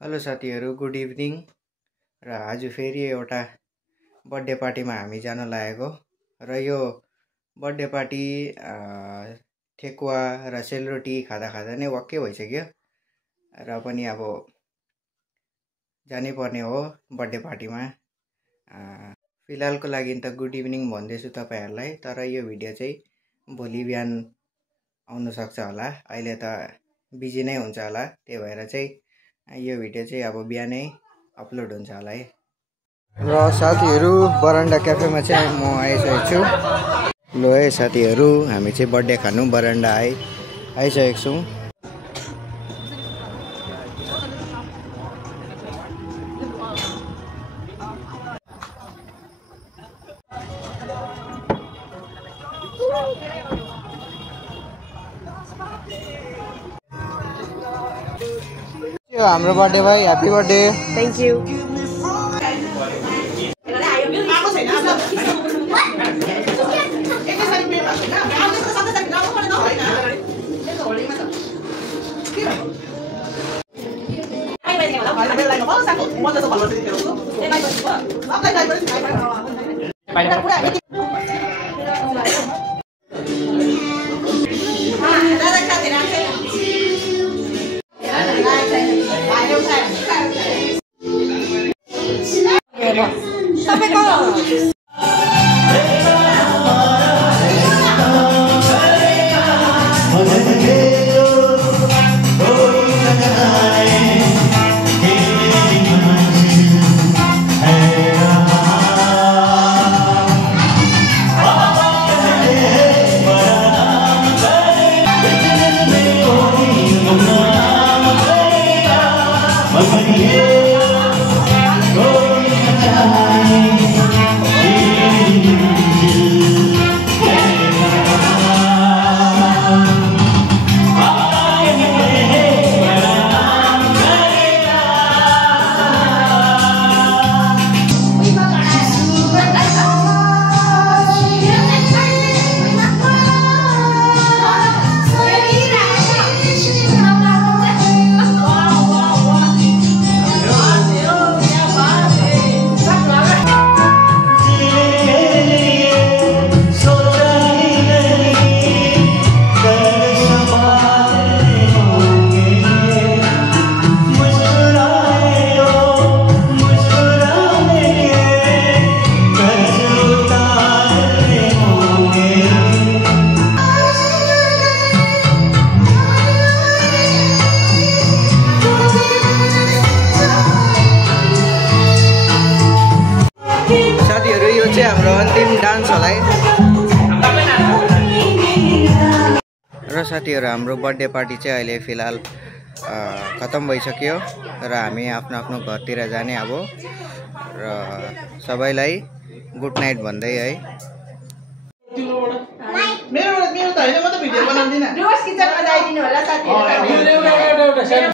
Hello साथीहरु, good evening. र आज फेरि एउटा बर्थडे पार्टीमा हामी जान लागेको र यो बर्थडे पार्टी ठेकुवा र सेलरोटी खाँदा खाँदा नै वाक्कै भइसक्यो र पनि अब जानै पर्ने हो बर्थडे पार्टीमा। फिलहालको लागि त गुड इभिनिङ भन्दैछु तपाईहरुलाई, तर यो भिडियो चाहिँ भोलि बिहान आउन सक्छ होला। अहिले त बिजी नै हुन्छ होला, त्यही भएर चाहिँ यो भिडियो चाहिँ अब बिहानै अपलोड हुन्छ होला है। र साथीहरु, बरन्डा क्याफेमा चाहिँ म आइसकेको छु। ल है साथीहरु, हामी चाहिँ बर्थडे खानु बरन्डा आइसकेको छौं। हाम्रो बर्थडे भाइ, ह्यापी बर्थडे। Thank you. हाम्रो अन्तिम डान्स होला है। र साथीहरु, हाम्रो बर्थडे पार्टी चाहिँ अहिले फिलहाल खत्म भइसक्यो र हामी आफ्नो आफ्नो घरतिर जाने अब। र सबैलाई गुड नाइट भन्दै है। मेरो त हैन, म त भिडियो बनाउँदिन। रोज किचन बजाइदिनु होला साथीहरु।